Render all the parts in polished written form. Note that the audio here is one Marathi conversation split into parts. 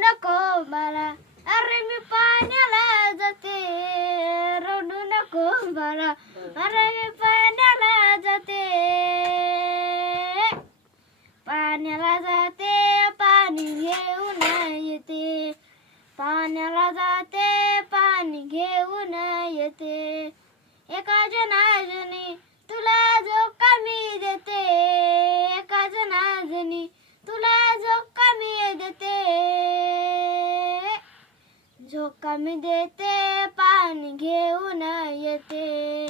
नको बाळा, अरे मी पाण्याला जाते. रडू नको बाळा, अरे मी पाण्याला जाते. पाण्याला जाते, पाणी घेऊन येते. पाण्याला जाते, पाणी घेऊन येते. एका जनाजनी तुला झोका मी देते. एका जनाजनी तुला झोका मी देते. झोका मी देते, पाणी घेऊन येते.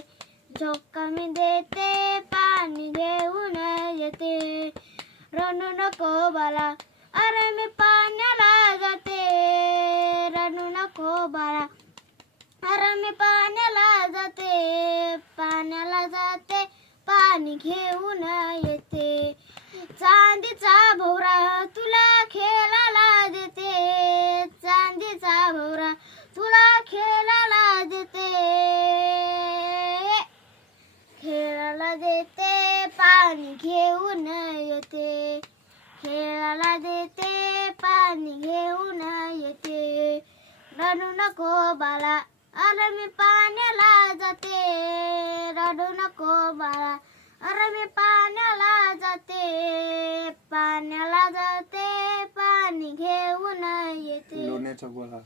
झोका मी देते, पाणी घेऊन येते. रडू नको बाळा, अरे मी पाण्याला जाते. रडू नको बाळा, अरे मी पाण्याला जाते. पाण्याला जाते, पाणी घेऊन येते. चांदीचा भोवरा तुला खेळायला देते. चांदीचा भोवरा तुला खेळायला देते. खेळायला देते, पाणी घेऊन येते. खेळायला देते, पाणी घेऊन येते. रडू नको बाळा, अरे मी पाण्याला जाते. रडू नको बाळा, अरे मी पाण्याला जाते. पाण्याला जाते, पाणी घेऊन येते. लोण्याचा गोळा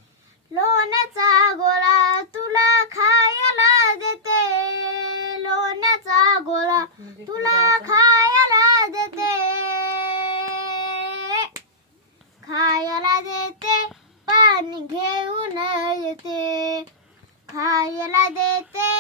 लोण्याचा गोळा तुला खायला देते. लोण्याचा गोळा तुला खायला देते. खायला देते, पाणी घेऊन येते. खायला देते,